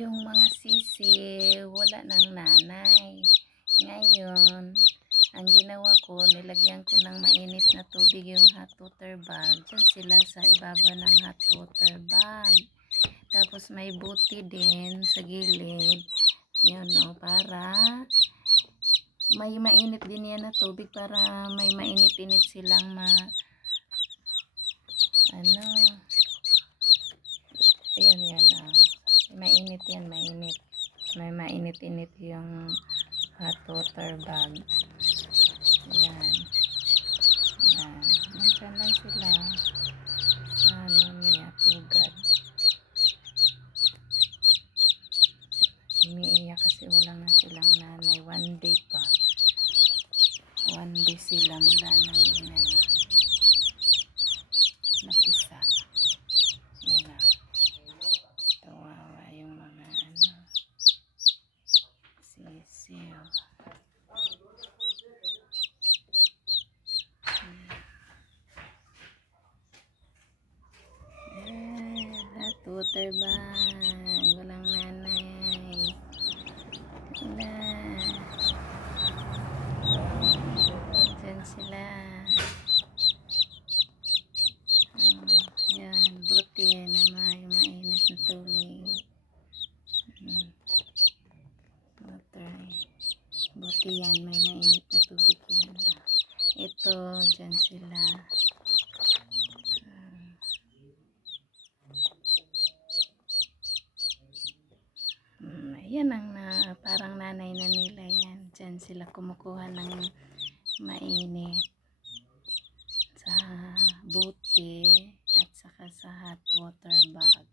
Yung mga sisi, wala ng nanay. Ngayon, ang ginawa ko, nilagyan ko ng mainit na tubig yung hot water bag. Diyan sila sa ibaba ng hot water bag. Tapos may buti din sa gilid. Yun o, para may mainit din yan na tubig para may mainit-init silang ano, ayun yan mainit yan, mainit. May mainit-init yung hot water bag. Ayan. Ayan. Nandiyan lang sila sa niya, pugad. Umiiyak kasi wala na silang nanay. One day pa. One day sila mula nang nakisa. Yan na. Kawawa yung mga sisiw. Hot water bag. Walang nanay. Wala. Diyan sila. Yan. Buti na may mainit na tubig. Water. Buti yan. May mainit na tubig yan. Ito. Diyan sila. Yan ang parang nanay na nila yan. Diyan sila kumukuha ng mainit sa buti at saka sa hot water bag.